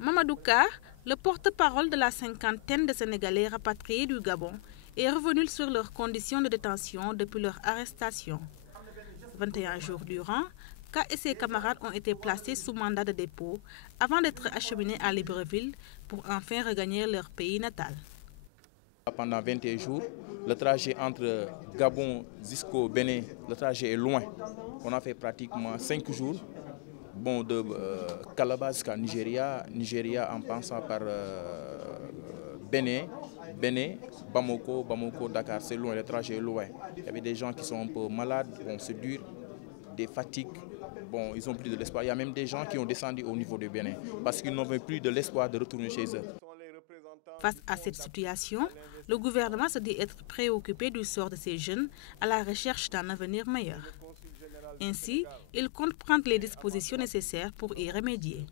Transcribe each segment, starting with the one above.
Mamadou Ka, le porte-parole de la cinquantaine de Sénégalais rapatriés du Gabon, est revenu sur leurs conditions de détention depuis leur arrestation. 21 jours durant, Ka et ses camarades ont été placés sous mandat de dépôt avant d'être acheminés à Libreville pour enfin regagner leur pays natal. Pendant 21 jours, le trajet entre Gabon jusqu'au Bénin, le trajet est loin. On a fait pratiquement 5 jours. De Calabar jusqu'à Nigeria en passant par Bénin, Bamako, Dakar, c'est loin, le trajet est loin. Il y avait des gens qui sont un peu malades, c'est dur, des fatigues, ils n'ont plus de l'espoir. Il y a même des gens qui ont descendu au niveau du Bénin parce qu'ils n'avaient plus de l'espoir de retourner chez eux. Face à cette situation, le gouvernement se dit être préoccupé du sort de ces jeunes à la recherche d'un avenir meilleur. Ainsi, il compte prendre les dispositions nécessaires pour y remédier.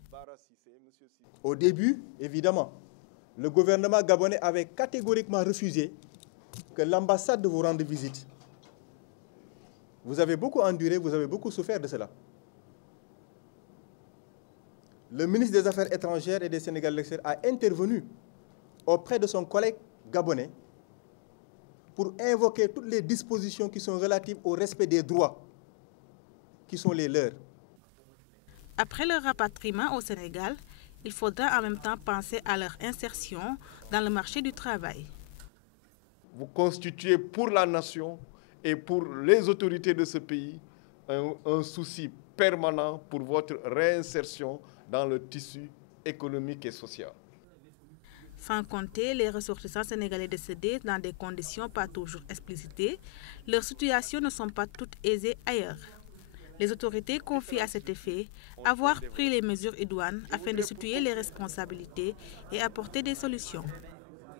Au début, évidemment, le gouvernement gabonais avait catégoriquement refusé que l'ambassade vous rende visite. Vous avez beaucoup enduré, vous avez beaucoup souffert de cela. Le ministre des Affaires étrangères et des Sénégalais de l'extérieur a intervenu auprès de son collègue gabonais pour invoquer toutes les dispositions qui sont relatives au respect des droits qui sont les leurs. Après leur rapatriement au Sénégal, il faudra en même temps penser à leur insertion dans le marché du travail. Vous constituez pour la nation et pour les autorités de ce pays un souci permanent pour votre réinsertion dans le tissu économique et social. Sans compter les ressortissants sénégalais décédés dans des conditions pas toujours explicitées, leurs situations ne sont pas toutes aisées ailleurs. Les autorités confient à cet effet avoir pris les mesures idoines afin de situer les responsabilités et apporter des solutions.